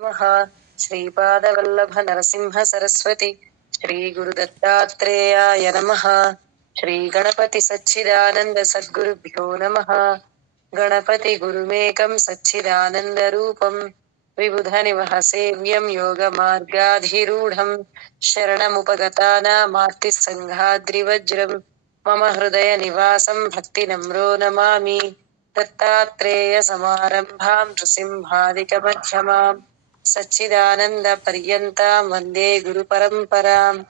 नमः। श्रीपादवल्लभ नरसिंह सरस्वती श्रीगुरुदत्तात्रेयाय नमः। श्रीगणपति सच्चिदानंद सद्गुरुभ्यो नमः। गणपति गुरुमेकं सच्चिदानन्दरूपं विबुधनिवह सेव्यं योगमार्गाधिरूढं शरणमुपगतानामार्तिसङ्घाद्रिवज्रं मम हृदय निवासं भक्तिनम्रो नमामि। दत्तात्रेयसमारम्भां नृसिंहादिकमध्यमाम् सच्चिदानन्दपर्यन्तां वन्दे गुरुपरम्पराम्।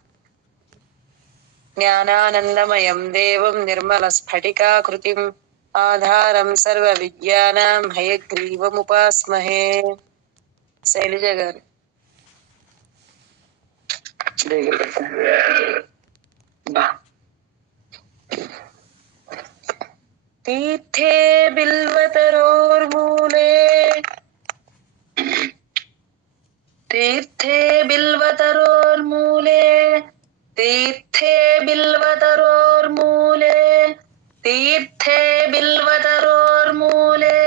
ज्ञानानन्दमयं देवं निर्मलस्फटिकाकृतिम् आधारं सर्वविद्यानां हयग्रीवमुपास्महे। शैलजा गाరు तीर्थे बिल्वतरोर्मूले तीर्थे बिल्वतरोर्मूले तीर्थे बिल्वतरोर्मूले तीर्थे बिल्वतरोर्मूले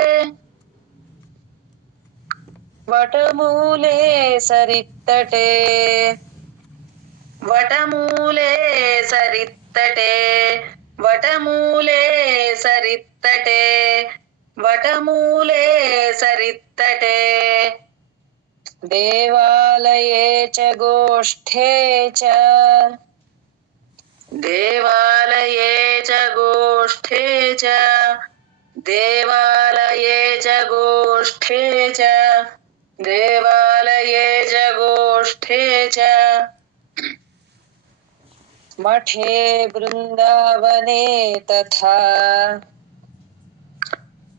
वटमूले सरित्तटे वटमूले सरित्तटे वटमूले सरित्तटे वटमूले सरित्तटे देवालये च गोष्ठे च देवालये च गोष्ठे च देवालये च गोष्ठे च देवालये च गोष्ठे च मठे वृन्दावने तथा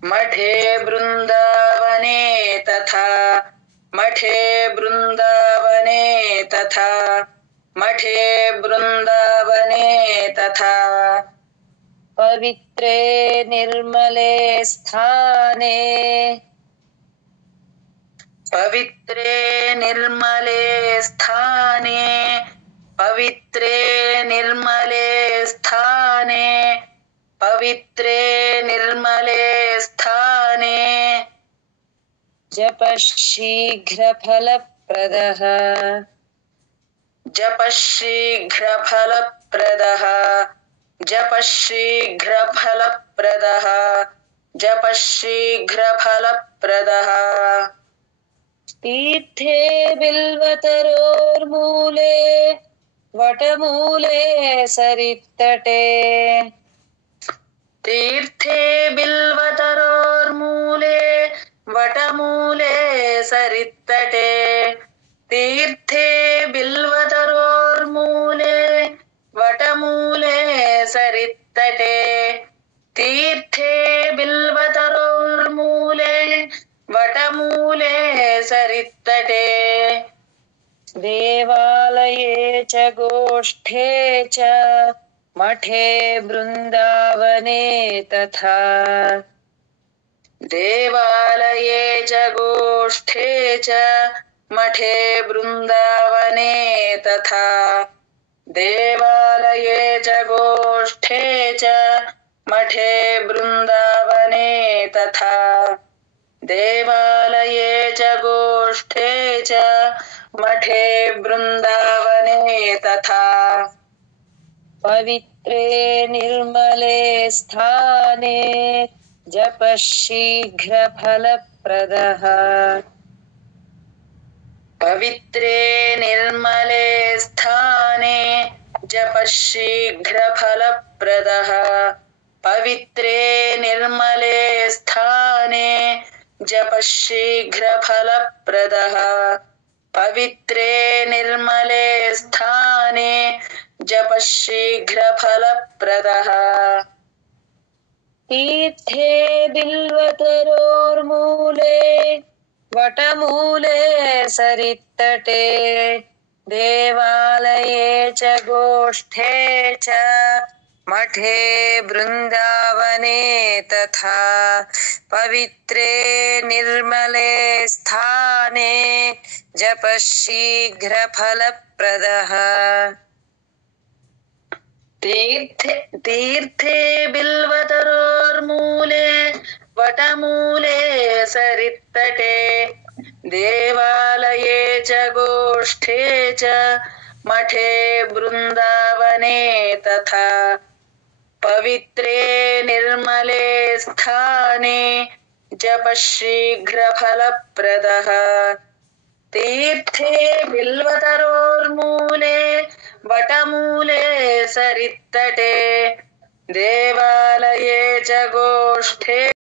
मठे वृन्दावने तथा मठे वृन्दावने तथा मठे वृन्दावने तथा पवित्रे निर्मले स्थाने पवित्रे निर्मले स्थाने पवित्रे निर्मले स्थाने पवित्रे निर्मले स्थाने जपः शीघ्रफलप्रदः जपः शीघ्रफलप्रदः जपः शीघ्रफलप्रदः जपः शीघ्रफलप्रदः तीर्थे बिल्वतरोर्मूले वटमूले सरित्तटे तीर्थे बिल्वतरोर्मूले वटमूले सरित्तटे तीर्थे बिल्वतरोर्मूले वटमूले सरित्तटे तीर्थे बिल्वतरोर्मूले वटमूले सरित्तटे देवालये च गोष्ठे च मठे वृन्दावने तथा देवालये च गोष्ठे च मठे वृन्दावने तथा देवालये च गोष्ठे च मठे वृन्दावने तथा देवालये च गोष्ठे च मठे वृन्दावने तथा पवित्रे निर्मले स्थाने जपः शीघ्रफलप्रदः पवित्रे निर्मले स्थाने जपः शीघ्रफलप्रदः पवित्रे निर्मले स्थाने जपः शीघ्रफलप्रदः पवित्रे निर्मले स्थाने जपः शीघ्रफलप्रदः तीर्थे बिल्वतरोर्मूले वटमूले सरित्तटे देवालये च गोष्ठे च मठे वृन्दावने तथा पवित्रे निर्मले स्थाने जपः शीघ्रफलप्रदः तीर्थे बिल्वतरोर्मूले वटमूले सरित्तटे देवालये च गोष्ठे च मठे बृन्दावने तथा पवित्रे निर्मले स्थाने जपः शीघ्रफलप्रदः तीर्थे बिल्वतरोर्मूले वटमूले सरित्तटे देवालये च गोष्ठे